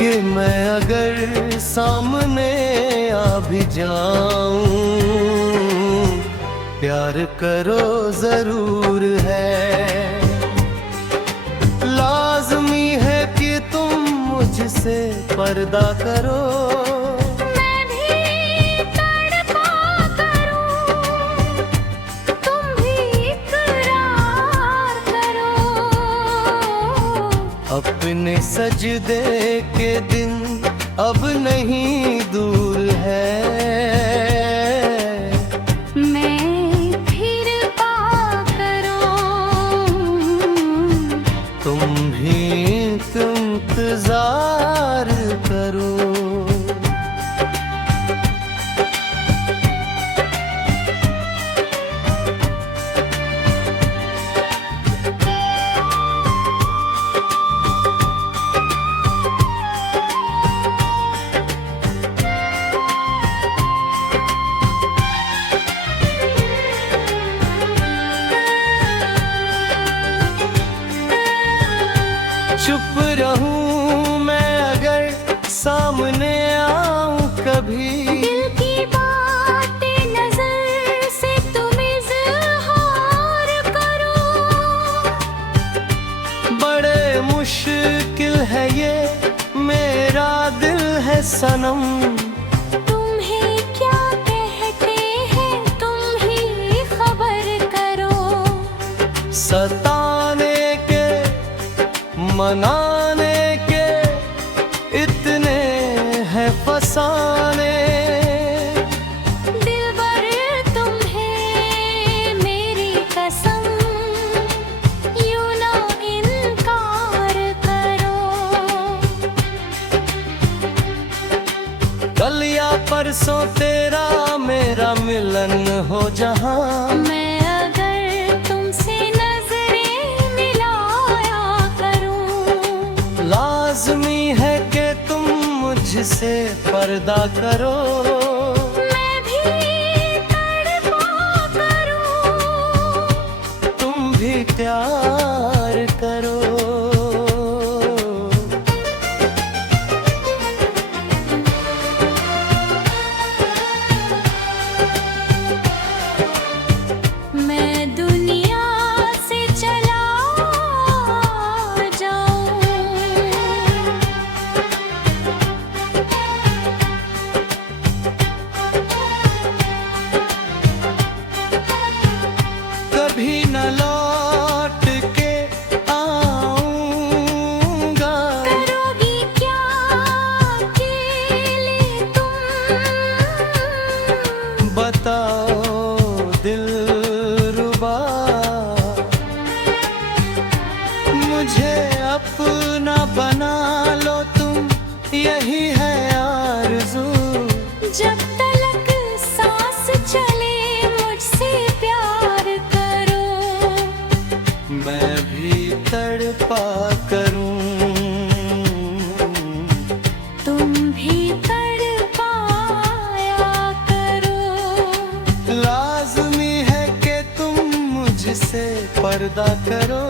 कि मैं अगर सामने आ भी जाऊं, प्यार करो जरूर है। लाज़मी है कि तुम मुझसे पर्दा करो। मैं भी तड़पा करूं, तुम भी इकरार करो। अपने सजदे के दिन अब नहीं दूर है। तुम भी इंतजार करो। चुप रहूं मैं अगर सामने आऊं कभी। दिल की बातें नजर से तुम इज़हार करो। बड़े मुश्किल है ये मेरा दिल है सनम। तुम्हें क्या कहते हैं तुम ही खबर करो। सताने के मनाने के इतने हैं फसाने। दिलबर तुम्हें मेरी कसम, यूं ना इनकार करो। कल या परसों तेरा मेरा मिलन हो जहां। मैं अगर तुमसे नजरें मिलाया करूं। लाज़मी है कि तुम मुझसे पर्दा करो। मैं भी तड़पा करूं, तुम भी प्यार करो। मैं दुनिया से चला जाऊं। कभी न लौट के आऊंगा। करोगी क्या अकेले तुम। बताओ दिलरुबा, मुझे अपना बना लो तुम, यही है आरज़ू। जब तलक सांस चले मुझसे प्यार करो। मैं भी तड़पा करूं। तुम भी तड़पाया करो। लाज़मी है कि तुम मुझसे पर्दा करो।